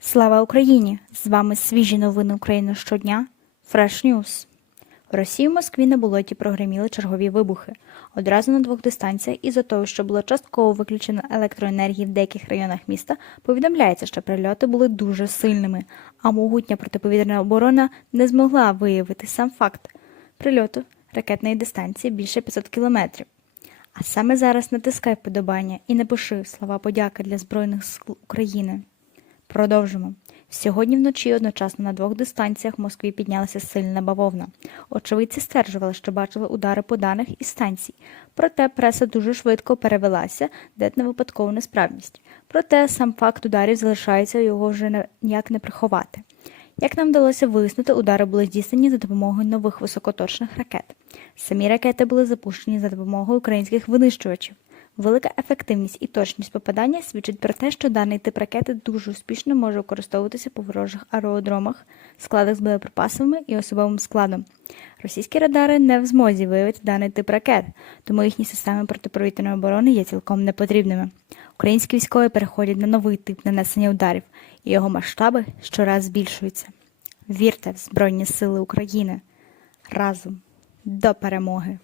Слава Україні! З вами свіжі новини України щодня. Fresh News. В Росії в Москві на болоті прогреміли чергові вибухи. Одразу на двох дистанціях із-за того, що було частково виключено електроенергії в деяких районах міста, повідомляється, що прильоти були дуже сильними, а могутня протиповітряна оборона не змогла виявити сам факт прильоту ракетної дистанції більше 500 кілометрів. А саме зараз натискай вподобання і напиши слова подяки для Збройних сил України. Продовжимо. Сьогодні вночі одночасно на двох дистанціях в Москві піднялася сильна бавовна. Очевидці стверджували, що бачили удари по даних із станцій. Проте преса дуже швидко перевелася, де на випадкову несправність. Проте сам факт ударів залишається його вже ніяк не приховати. Як нам вдалося вияснити, удари були здійснені за допомогою нових високоточних ракет. Самі ракети були запущені за допомогою українських винищувачів. Велика ефективність і точність попадання свідчить про те, що даний тип ракети дуже успішно може використовуватися по ворожих аеродромах, складах з боєприпасами і особовим складом. Російські радари не в змозі виявити даний тип ракет, тому їхні системи протиповітряної оборони є цілком непотрібними. Українські військові переходять на новий тип нанесення ударів, і його масштаби щораз збільшуються. Вірте в Збройні Сили України разом до перемоги!